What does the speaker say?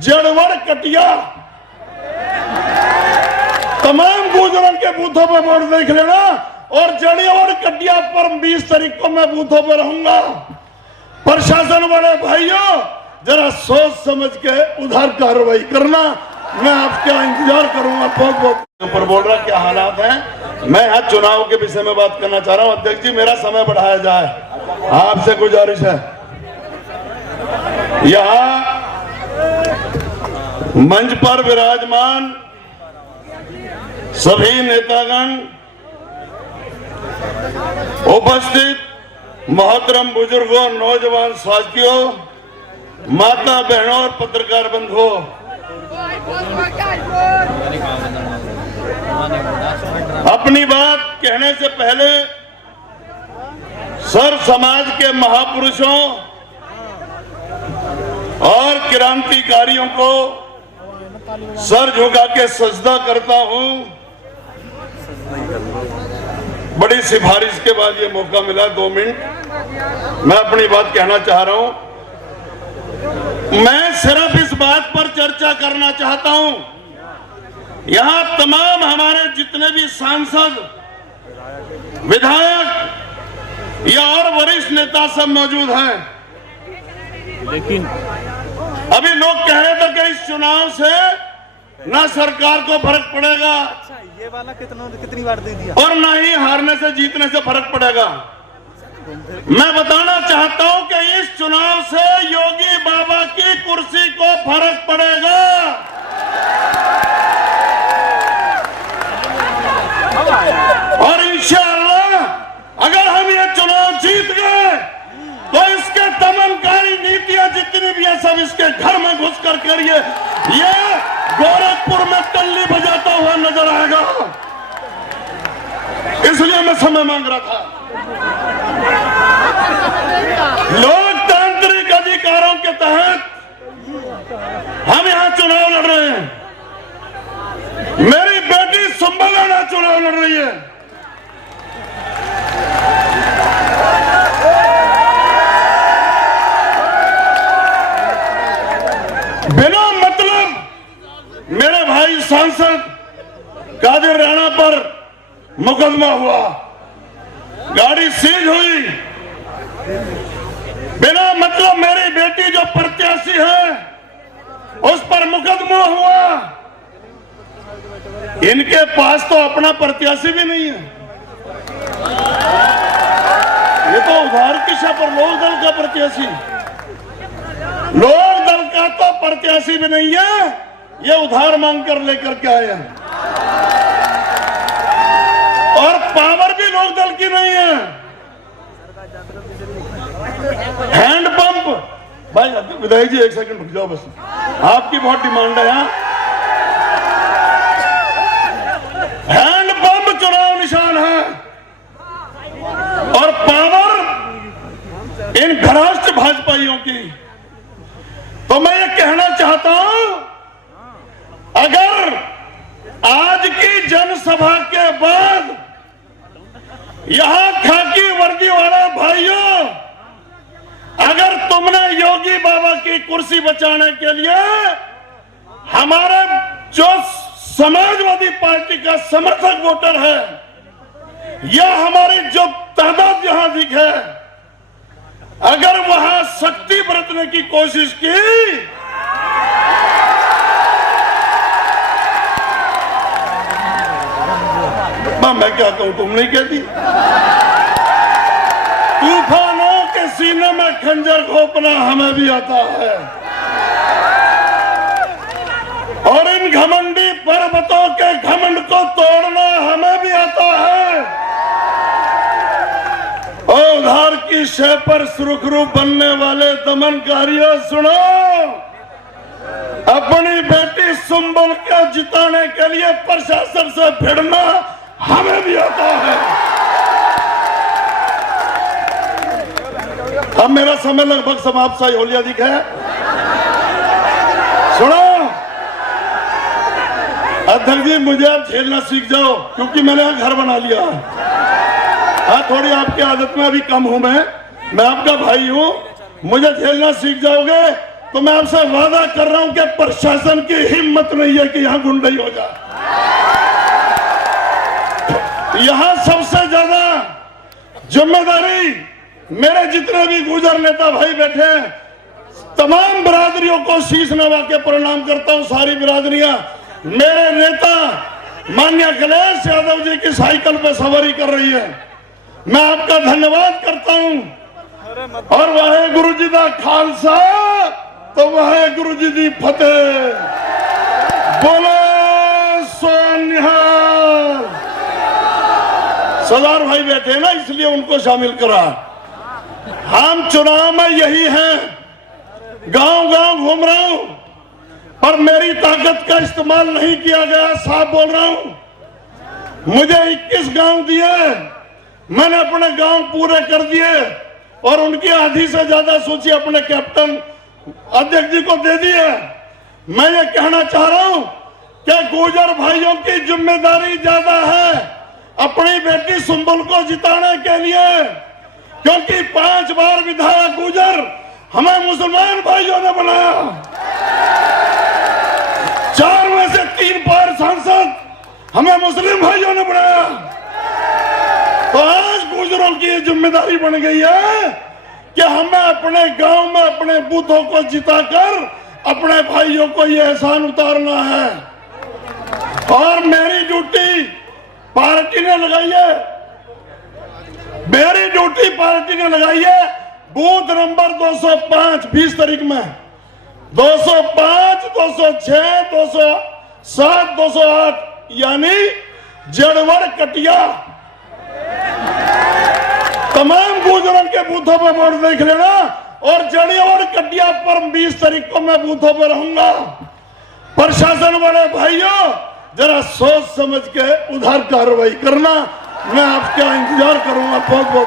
जड़वड़ कटिया तमाम गुजरन के बूथों पर वोट देख लेना। और जड़वड़ कटिया पर 20 तारीख को मैं बूथों पर रहूंगा। प्रशासन वाले भाइयों, जरा सोच समझ के उधर कार्रवाई करना। मैं आपका इंतजार करूंगा। बहुत बहुत पर बोल रहा क्या हालात हैं। मैं आज चुनाव के विषय में बात करना चाह रहा हूं। अध्यक्ष जी, मेरा समय बढ़ाया जाए, आपसे गुजारिश है। यहाँ मंच पर विराजमान सभी नेतागण, उपस्थित मोहतरम बुजुर्गों, नौजवान साथियों, माता बहनों और पत्रकार बंधुओं, अपनी बात कहने से पहले सर्व समाज के महापुरुषों और क्रांतिकारियों को सर झुका के सजदा करता हूं। बड़ी सिफारिश के बाद ये मौका मिला, 2 मिनट मैं अपनी बात कहना चाह रहा हूं। मैं सिर्फ इस बात पर चर्चा करना चाहता हूं, यहां तमाम हमारे जितने भी सांसद, विधायक या और वरिष्ठ नेता सब मौजूद हैं। लेकिन अभी लोग कह रहे थे कि इस चुनाव से ना सरकार को फर्क पड़ेगा, ये वाला कितनी बार दे दिया, और ना ही हारने से जीतने से फर्क पड़ेगा। मैं बताना चाहता हूं कि इस चुनाव से योगी बाबा की कुर्सी को फर्क पड़ेगा। और इंशाअल्लाह अगर हम ये चुनाव जीत गए तो इसके दमनकारी नीतियां जितनी भी है सब इसके घर में घुस कर करिए, ये गोरखपुर में टल्ली बजाता हुआ नजर आएगा। इसलिए मैं समय मांग रहा था। लोकतांत्रिक अधिकारों के तहत हम यहां चुनाव लड़ रहे हैं। मेरी बेटी सुंबला चुनाव लड़ रही है। बिना मतलब मेरे भाई सांसद कादिर राणा पर मुकदमा हुआ, गाड़ी सीज हुई। बिना मतलब मेरी बेटी जो प्रत्याशी है उस पर मुकदमा हुआ। इनके पास तो अपना प्रत्याशी भी नहीं है। ये तो उधार की शर्त पर लोक दल का प्रत्याशी, लोक दल का तो प्रत्याशी भी नहीं है, ये उधार मांग कर लेकर के आए हैं। और पावर भी लोक दल की नहीं है। हैंडपंप, भाई विधायक जी 1 सेकंड रुक जाओ बस, आपकी बहुत डिमांड है यहाँ। हैंडपंप चुनाव निशान है और पावर इन भ्रष्ट भाजपाइयों की। तो मैं ये कहना चाहता हूं, अगर आज की जनसभा के बाद यहां खाकी वर्दी वाला भाइयों, अगर तुमने योगी बाबा की कुर्सी बचाने के लिए हमारे जो समाजवादी पार्टी का समर्थक वोटर है या हमारी जो तादाद यहां दिखे, अगर वहां शक्ति बरतने की कोशिश की मैं क्या कहूं, तुम नहीं कहती। तूफानों के सीने में खंजर घोंपना हमें भी आता है और इन घमंडी पर्वतों के घमंड को तोड़ना हमें भी आता है। और उधार की शय पर सुरखरू बनने वाले दमनकारियों, सुनो, अपनी बेटी सुंबल को जिताने के लिए प्रशासन से भिड़ना हमें भी आता है। अब मेरा समय लगभग समाप्त सा होली अधिक है। सुनो अध्यक्ष जी, मुझे अब झेलना सीख जाओ, क्योंकि मैंने यहाँ घर बना लिया। हाँ, थोड़ी आपकी आदत में अभी कम हूं मैं आपका भाई हूं। मुझे झेलना सीख जाओगे तो मैं आपसे वादा कर रहा हूं कि प्रशासन की हिम्मत नहीं है कि यहां गुंडई हो जाए। यहां सबसे ज्यादा जिम्मेदारी मेरे जितने भी गुर्जर नेता भाई बैठे हैं, तमाम बिरादरियों को शीश नवा के प्रणाम करता हूं। सारी बिरादरियां मेरे नेता माननीय अखिलेश यादव जी की साइकिल पे सवारी कर रही है, मैं आपका धन्यवाद करता हूं। और वाहेगुरु जी दा खालसा तो वाहेगुरु जी दी फतेह। बोलो सो निहाल। सरदार भाई बैठे हैं ना, इसलिए उनको शामिल करा। हम चुनाव में यही हैं, गांव गांव घूम रहा हूं, पर मेरी ताकत का इस्तेमाल नहीं किया गया। साफ बोल रहा हूं, मुझे 21 गांव दिए, मैंने अपने गांव पूरे कर दिए और उनकी आधी से ज्यादा सूची अपने कैप्टन अध्यक्ष जी को दे दी है। मैं ये कहना चाह रहा हूं कि गुर्जर भाइयों की जिम्मेदारी ज्यादा है अपनी बेटी सुंबुल को जिताने के लिए, क्योंकि 5 बार विधायक गुर्जर हमें मुसलमान भाइयों ने बनाया, 4 में से 3 बार सांसद हमें मुस्लिम भाइयों ने बनाया। तो आज गुर्जरों की जिम्मेदारी बन गई है कि हमें अपने गांव में अपने बूथों को जिताकर अपने भाइयों को ये एहसान उतारना है। और मेरी ड्यूटी पार्टी ने लगाई है, मेरी ड्यूटी पार्टी ने लगाई है। बूथ नंबर 205 20 तारीख में 205, 206, 207, 208 यानी जड़वड़ कटिया तमाम गुर्जरों के बूथों पर वोट देख लेना। और जड़वड़ कटिया पर 20 तारीख को मैं बूथों पर रहूंगा। प्रशासन वाले भाइयों जरा सोच समझ के उधार कार्रवाई करना, मैं आपका इंतजार करूंगा। बहुत बहुत